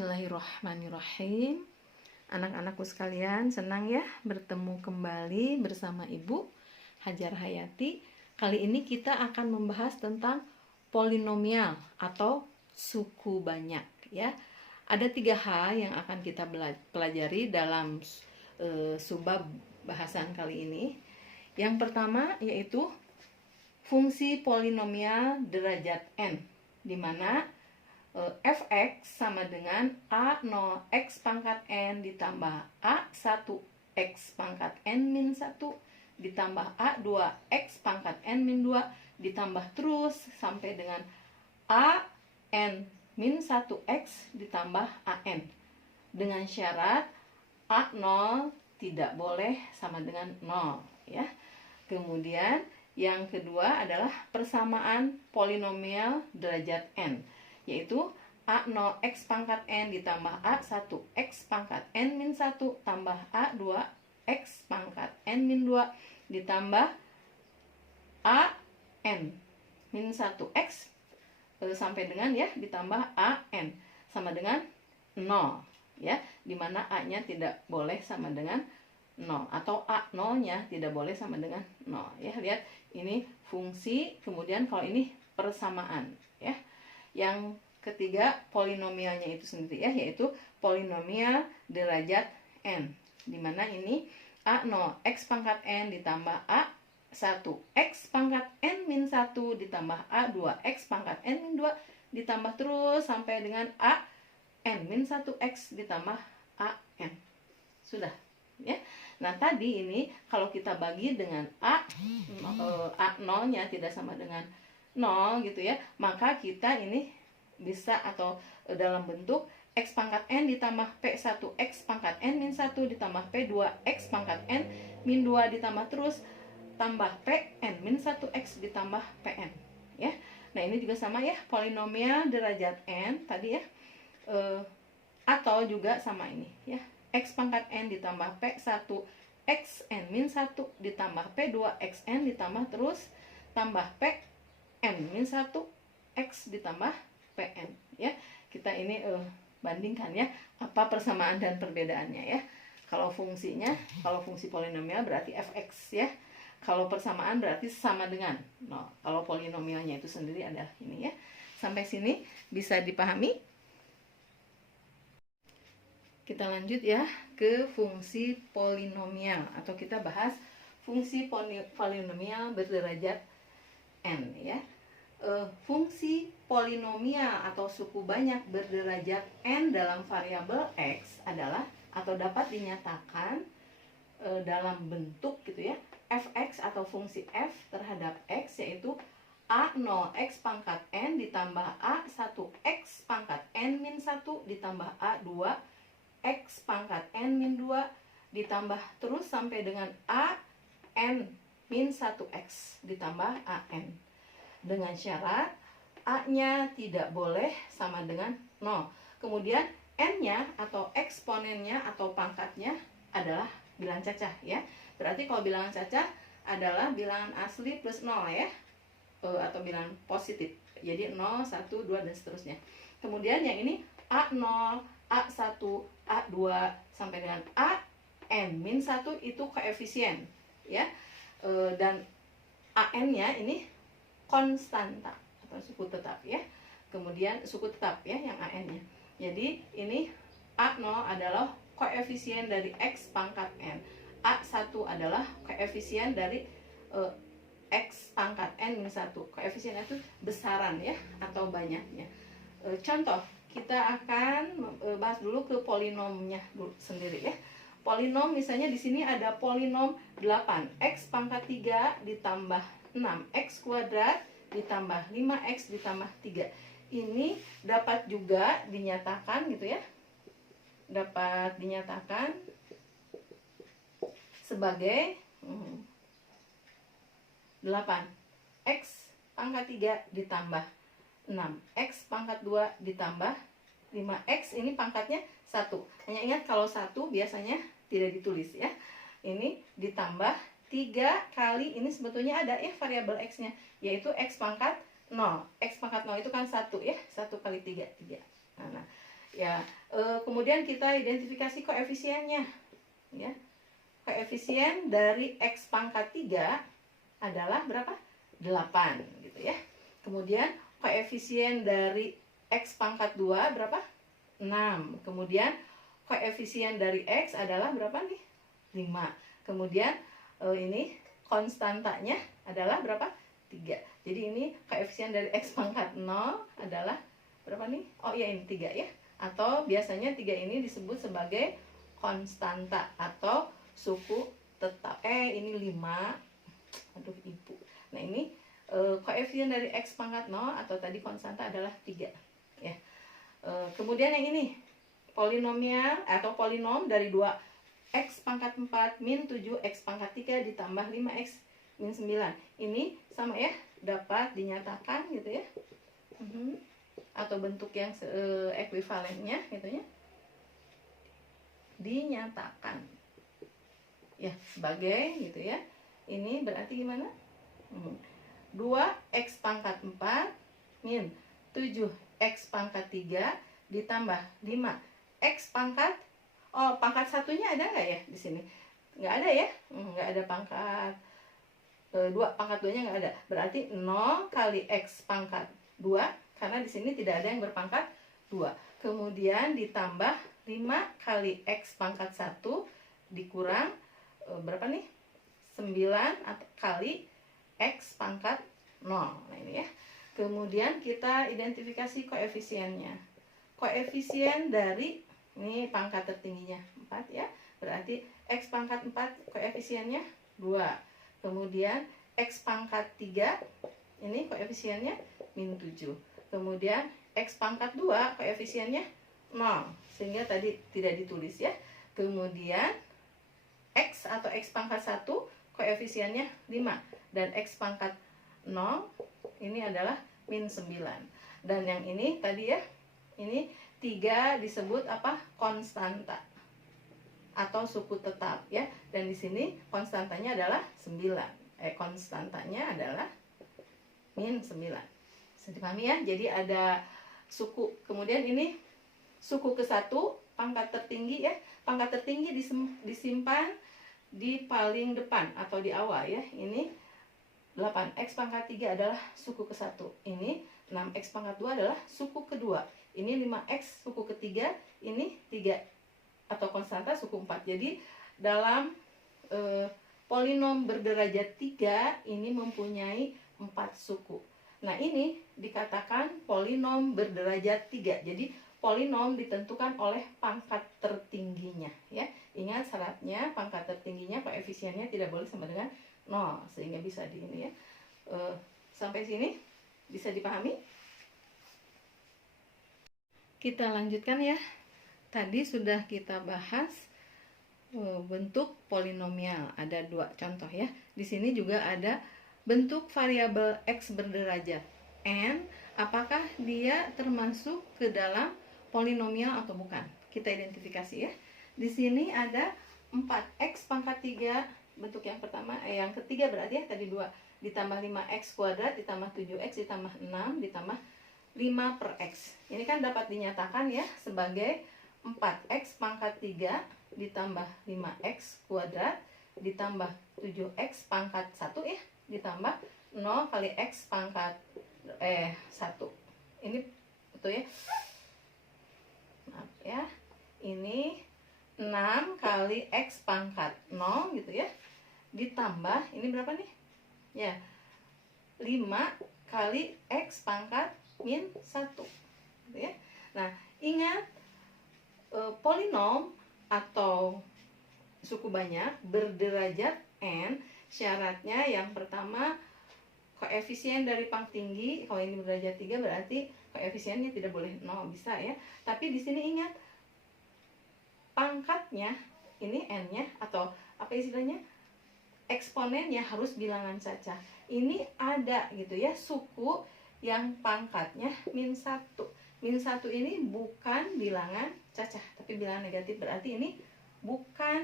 Bismillahirrahmanirrahim. Anak-anakku sekalian, senang ya bertemu kembali bersama Ibu Hajar Hayati. Kali ini kita akan membahas tentang polinomial atau suku banyak ya. Ada 3 hal yang akan kita pelajari dalam subbab bahasan kali ini. Yang pertama yaitu fungsi polinomial derajat n, di mana fx sama dengan a0x pangkat n ditambah a1x pangkat n min 1 ditambah a2x pangkat n min 2 ditambah terus sampai dengan an min 1x ditambah an, dengan syarat a0 tidak boleh sama dengan 0 ya. Kemudian yang kedua adalah persamaan polinomial derajat n, yaitu a0x pangkat n ditambah a1x pangkat n min 1 tambah a2x pangkat n min 2 ditambah an min 1x sampai dengan ya ditambah an sama dengan 0 ya, dimana a-nya tidak boleh sama dengan 0 atau a0-nya tidak boleh sama dengan 0 ya. Lihat, ini fungsi, kemudian kalau ini persamaan ya. Yang ketiga polinomialnya itu sendiri ya, yaitu polinomial derajat n, dimana ini a0x pangkat n ditambah a1x pangkat n min 1 ditambah a2x pangkat n min 2 ditambah terus sampai dengan an min 1x ditambah an. Sudah ya. Nah, tadi ini kalau kita bagi dengan a0-nya tidak sama dengan 0 gitu ya, maka kita ini bisa atau dalam bentuk x pangkat n ditambah p1x pangkat n min 1 ditambah p2x pangkat n min 2 ditambah terus tambah pn min 1x ditambah pn ya. Nah, ini juga sama ya, polinomial derajat n tadi ya, atau juga sama ini ya, x pangkat n ditambah p1 xn min 1 ditambah p2xn ditambah terus tambah pn min 1 x ditambah pn ya. Kita ini bandingkan ya, apa persamaan dan perbedaannya ya. Kalau fungsinya, kalau fungsi polinomial berarti fx ya, kalau persamaan berarti sama dengan 0. Kalau polinomialnya itu sendiri adalah ini ya. Sampai sini bisa dipahami? Kita lanjut ya ke fungsi polinomial, atau kita bahas fungsi polinomial berderajat n ya. Fungsi polinomial atau suku banyak berderajat n dalam variabel x adalah atau dapat dinyatakan dalam bentuk gitu ya, fx atau fungsi f terhadap x, yaitu a0x pangkat n ditambah a1x pangkat n min 1 ditambah a2x pangkat n min 2 ditambah terus sampai dengan an min 1x ditambah an, dengan syarat a-nya tidak boleh sama dengan 0. Kemudian n-nya atau eksponennya atau pangkatnya adalah bilangan cacah ya. Berarti kalau bilangan cacah adalah bilangan asli plus 0 ya, atau bilangan positif. Jadi 0, 1, 2 dan seterusnya. Kemudian yang ini a0, a1, a2 sampai dengan an min 1 itu koefisien ya. Dan an-nya ini konstanta atau suku tetap ya. Kemudian suku tetap ya yang an-nya. Jadi ini a0 adalah koefisien dari x pangkat n. A1 adalah koefisien dari x pangkat n min 1. Koefisien itu besaran ya atau banyaknya. Contoh, kita akan bahas dulu ke polinomnya dulu sendiri ya. Polinom misalnya di sini ada polinom 8x pangkat 3 ditambah 6x kuadrat ditambah 5x ditambah 3. Ini dapat juga dinyatakan gitu ya. Dapat dinyatakan sebagai 8x pangkat 3 ditambah 6x pangkat 2 ditambah 5x, ini pangkatnya 1. Hanya ingat kalau 1 biasanya tidak ditulis ya. Ini ditambah 3 kali, ini sebetulnya ada ya variabel x-nya, yaitu x pangkat 0. X pangkat 0 itu kan 1 ya, 1 kali 3, 3. Nah, Ya, kemudian kita identifikasi koefisiennya. Ya, koefisien dari X pangkat 3 adalah berapa? 8 gitu ya. Kemudian koefisien dari X pangkat 2 berapa? 6. Kemudian koefisien dari X adalah berapa nih? 5. Kemudian ini konstantanya adalah berapa? 3. Jadi ini koefisien dari X pangkat 0 adalah berapa nih? Oh iya, ini 3 ya. Atau biasanya 3 ini disebut sebagai konstanta atau suku tetap. Ini 5. Aduh ibu. Nah ini koefisien dari X pangkat 0 atau tadi konstanta adalah 3 ya. Kemudian yang ini polinomial atau polinom dari 2x pangkat 4 min 7x pangkat 3 ditambah 5x min 9. Ini sama ya, dapat dinyatakan gitu ya. Atau bentuk yang ekuivalennya gitu ya. Dinyatakan. Ya, sebagai gitu ya. Ini berarti gimana? 2x pangkat 4 min 7x pangkat 3 ditambah 5x pangkat, pangkat satunya ada nggak ya di sini? Nggak ada ya, nggak ada pangkat 2, pangkat 2-nya nggak ada. Berarti 0 kali x pangkat 2, karena di sini tidak ada yang berpangkat 2. Kemudian ditambah 5 kali x pangkat 1 dikurang berapa nih? 9 kali x pangkat 0. Nah ini ya. Kemudian kita identifikasi koefisiennya. Koefisien dari ini pangkat tertingginya 4 ya. Berarti x pangkat 4 koefisiennya 2. Kemudian x pangkat 3 ini koefisiennya min 7. Kemudian x pangkat 2 koefisiennya 0. Sehingga tadi tidak ditulis ya. Kemudian x atau x pangkat 1 koefisiennya 5. Dan x pangkat 0 ini adalah min 9. Dan yang ini tadi ya, ini 3 disebut apa? Konstanta atau suku tetap ya. Dan di sini konstantanya adalah 9. Konstantanya adalah min 9. Bisa dipahami ya? Jadi ada suku. Kemudian ini suku ke-1 pangkat tertinggi ya. Pangkat tertinggi disimpan di paling depan atau di awal ya. Ini 8x pangkat 3 adalah suku ke-1. Ini 6x pangkat 2 adalah suku kedua. Ini 5x suku ketiga. Ini 3 atau konstanta suku 4. Jadi dalam polinom berderajat 3 ini mempunyai 4 suku. Nah ini dikatakan polinom berderajat 3. Jadi polinom ditentukan oleh pangkat tertingginya ya. Ingat syaratnya pangkat tertingginya koefisiennya tidak boleh sama dengan 0. Sehingga bisa di ini ya. Sampai sini bisa dipahami? Kita lanjutkan ya. Tadi sudah kita bahas bentuk polinomial. Ada 2 contoh ya. Di sini juga ada bentuk variabel x berderajat n. Apakah dia termasuk ke dalam polinomial atau bukan? Kita identifikasi ya. Di sini ada 4x pangkat 3. Bentuk yang pertama, yang ketiga berarti ya tadi 2 ditambah 5x kuadrat ditambah 7x ditambah 6 ditambah 5 per x. Ini kan dapat dinyatakan ya sebagai 4x pangkat 3 ditambah 5x kuadrat ditambah 7x pangkat 1 ya ditambah 0 kali x pangkat 1. Ini betul ya? Maaf ya. Ini 6 kali x pangkat 0 gitu ya. Ditambah ini berapa nih? Ya. 5 kali x pangkat min 1. Gitu ya. Nah, ingat polinom atau suku banyak berderajat n, syaratnya yang pertama koefisien dari pangkat tinggi. Kalau ini berderajat 3 berarti koefisiennya tidak boleh 0, bisa ya. Tapi di sini ingat pangkatnya ini n-nya atau apa istilahnya? Eksponennya harus bilangan cacah. Ini ada gitu ya suku yang pangkatnya min 1. Min 1 ini bukan bilangan cacah, tapi bilangan negatif. Berarti ini bukan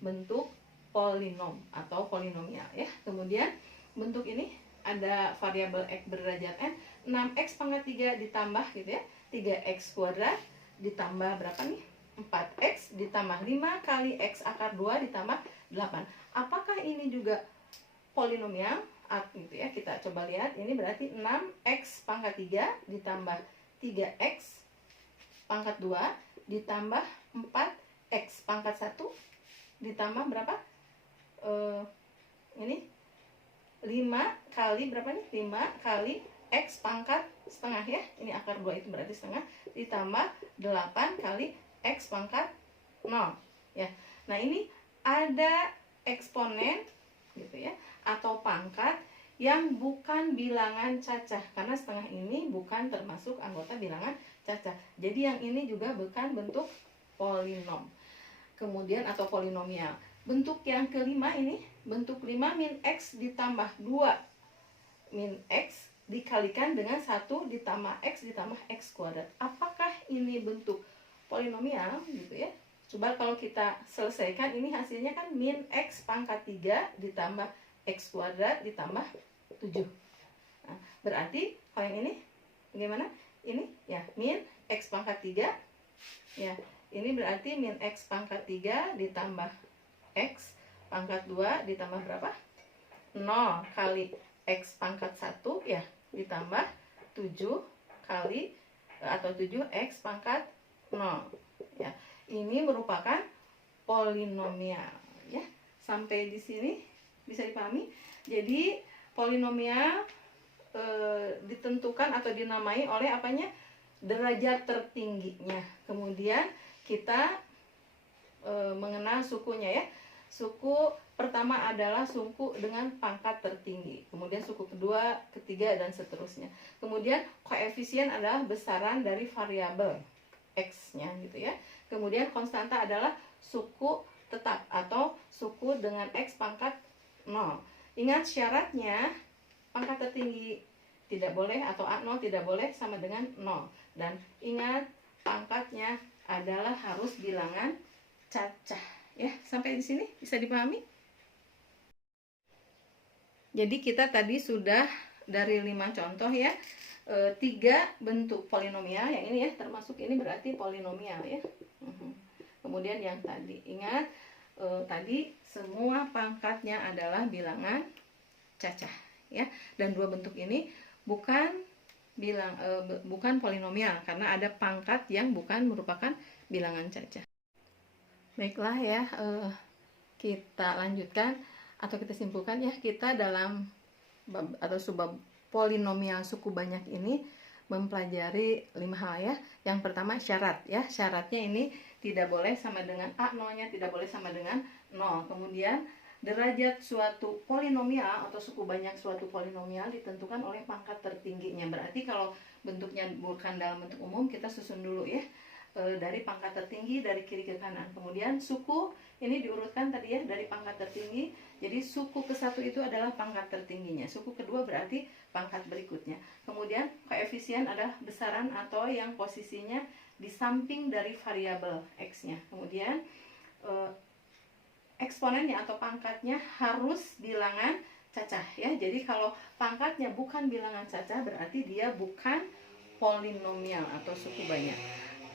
bentuk polinom atau polinomial ya. Kemudian bentuk ini ada variabel x berderajat n, 6x pangkat 3 ditambah gitu ya, 3x kuadrat ditambah berapa nih? 4x ditambah 5 kali x akar 2 ditambah 8. Apakah ini juga polinomial? Gitu ya, kita coba lihat. Ini berarti 6x pangkat 3 ditambah 3x pangkat 2 ditambah 4x pangkat 1 ditambah berapa? Ini 5 kali berapa nih? 5 kali x pangkat setengah ya. Ini akar 2 itu berarti setengah ditambah 8 kali x pangkat 0 ya. Nah, ini ada eksponen gitu ya, atau pangkat yang bukan bilangan cacah, karena setengah ini bukan termasuk anggota bilangan cacah. Jadi yang ini juga bukan bentuk polinom. Kemudian atau polinomial. Bentuk yang kelima ini, bentuk 5 min x ditambah 2 min x dikalikan dengan 1 ditambah x ditambah x kuadrat. Apakah ini bentuk polinomial gitu ya? Coba kalau kita selesaikan, ini hasilnya kan min x pangkat 3 ditambah x kuadrat ditambah 7. Nah, berarti kalau yang ini bagaimana? Ini ya min x pangkat 3 ya. Ini berarti min x pangkat 3 ditambah x pangkat 2 ditambah berapa? 0 kali x pangkat 1 ya, ditambah 7 kali atau 7x pangkat 0 ya. Ini merupakan polinomial ya. Sampai di sini bisa dipahami. Jadi polinomial ditentukan atau dinamai oleh apanya? Derajat tertingginya. Kemudian kita mengenal sukunya ya. Suku pertama adalah suku dengan pangkat tertinggi, kemudian suku kedua, ketiga, dan seterusnya. Kemudian koefisien adalah besaran dari variabel x-nya gitu ya. Kemudian konstanta adalah suku tetap atau suku dengan x pangkat 0. Ingat syaratnya, pangkat tertinggi tidak boleh atau A0 tidak boleh sama dengan 0. Dan ingat pangkatnya adalah harus bilangan cacah. Ya, sampai di sini bisa dipahami? Jadi kita tadi sudah dari 5 contoh ya, 3 bentuk polinomial. Yang ini ya, termasuk ini berarti polinomial ya. Kemudian yang tadi, ingat tadi semua pangkatnya adalah bilangan cacah ya. Dan 2 bentuk ini bukan polinomial karena ada pangkat yang bukan merupakan bilangan cacah. Baiklah ya, kita lanjutkan atau kita simpulkan ya. Kita dalam bab atau subbab polinomial suku banyak ini mempelajari 5 hal ya. Yang pertama syarat ya. Syaratnya ini tidak boleh sama dengan A, 0-nya tidak boleh sama dengan 0. Kemudian derajat suatu polinomial atau suku banyak suatu polinomial ditentukan oleh pangkat tertingginya. Berarti kalau bentuknya bukan dalam bentuk umum, kita susun dulu ya. Dari pangkat tertinggi dari kiri ke kanan. Kemudian suku ini diurutkan tadi ya dari pangkat tertinggi. Jadi suku ke-1 itu adalah pangkat tertingginya. Suku kedua berarti pangkat berikutnya. Kemudian koefisien adalah besaran atau yang posisinya di samping dari variabel x-nya. Kemudian eksponennya atau pangkatnya harus bilangan cacah ya. Jadi kalau pangkatnya bukan bilangan cacah berarti dia bukan polinomial atau suku banyak.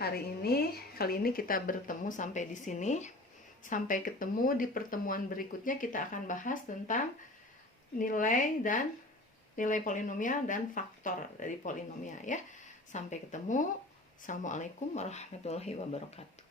Kali ini kita bertemu sampai di sini. Sampai ketemu di pertemuan berikutnya, kita akan bahas tentang nilai polinomial dan faktor dari polinomial ya. Sampai ketemu. Assalamualaikum warahmatullahi wabarakatuh.